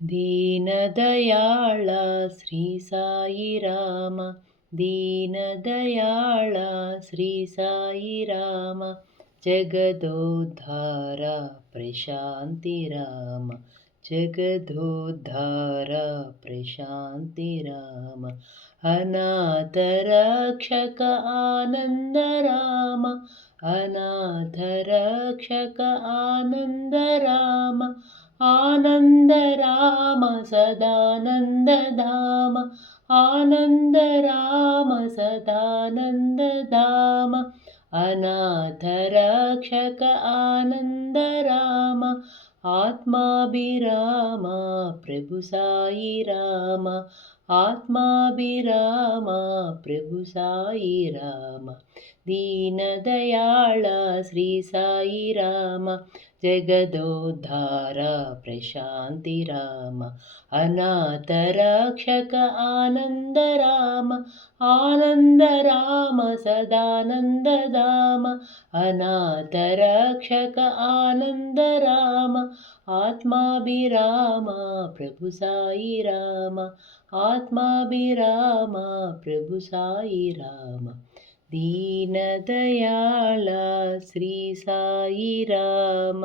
ದೀನದಯಾಳ ಶ್ರೀ ಸಾಯಿ ರಾಮ, ದೀನದಯಾಳ ಶ್ರೀ ಸಾಯಿ ರಾಮ, ಜಗದೋದ್ಧಾರ ಪ್ರಶಾಂತಿ ರಾಮ, ಜಗದೋದ್ಧಾರ ಪ್ರಶಾಂತಿ ರಾಮ, ಅನಾಥ ರಕ್ಷಕ ಆನಂದ ರಾಮ, ಅನಾಥ ರಕ್ಷಕ ಆನಂದ ರಾಮ, ಆನಂದ ರಾಮ ಸದಾನಂದ ಧಾಮ, ಆನಂದ ರಾಮ ಸದಾನಂದ ಧಾಮ, ಅನಾಥ ರಕ್ಷಕ ಆನಂದ ರಾಮ, ಆತ್ಮಾಭಿರಾಮ ಪ್ರಭು ಸಾಯಿ ರಾಮ, ಆತ್ಮಾಭಿರಾಮ ಪ್ರಭು ಸಾಯಿ ರಾಮ, ದೀನದಯಾಳ ಶ್ರೀ ಸಾಯಿ ರಾಮ, ಜಗದೋದ್ಧಾರ ಪ್ರಶಾಂತಿ ರಾಮ, ಅನಾಥ ರಕ್ಷಕ ಆನಂದ ರಾಮ, ಆನಂದ ರಾಮ ಸದಾನಂದ ಧಾಮ, ಅನಾಥ ರಕ್ಷಕ ಆನಂದ ರಾಮ, ಆತ್ಮಾಭಿರಾಮ ಪ್ರಭು ಸಾಯಿ ರಾಮ, ಆತ್ಮಾಭಿರಾಮ ಪ್ರಭು ಸಾಯಿ ರಾಮ, ದೀನದಯಾಳ ಶ್ರೀ ಸಾಯಿ ರಾಮ.